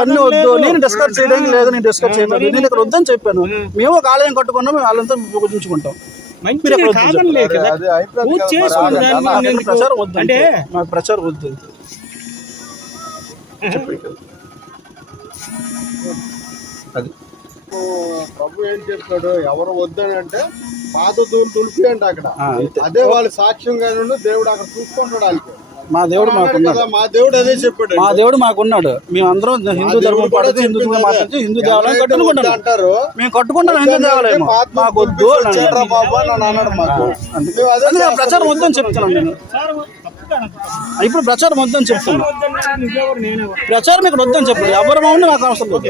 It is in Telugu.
అన్ని వద్దు, నేను డిస్కస్ చేయడానికి లేదు, నేను డిస్కస్ చేయలేదు, నేను ఇక్కడ వద్దని చెప్పాను. మేము ఒక ఆలయం కట్టుకున్నాం, మేము వాళ్ళంతా పూజించుకుంటాం. ప్రచారం వద్దు అంటే మాకు ప్రచారం వద్దు. అది ప్రభు ఏం చెప్తాడు, ఎవరు వద్దని అంటే పాత తులిపి అంటే అక్కడ అదే వాళ్ళు సాక్ష్యంగా దేవుడు అక్కడ చూసుకుంటాడు. వాళ్ళకి మా దేవుడు మాకున్నాడు, మా దేవుడు అదే చెప్పాడు, మా దేవుడు మాకున్నాడు. మేమందరం హిందూ ధర్మం పడితే హిందూ హిందూ దేవాలయం కట్టుకుంటాం అంటారు. మేము కట్టుకుంటాం హిందూ దేవాలయం, మాకు వద్దు అన్నాడు. మాకు అందుకే ప్రచారం వద్దని చెప్తున్నాను నేను. ఇప్పుడు ప్రచారం వద్దని చెప్తున్నాను, ప్రచారం ఇక్కడ వద్దని చెప్పండి. ఎవరు బాగుండి నాకు అవసరం లేదు.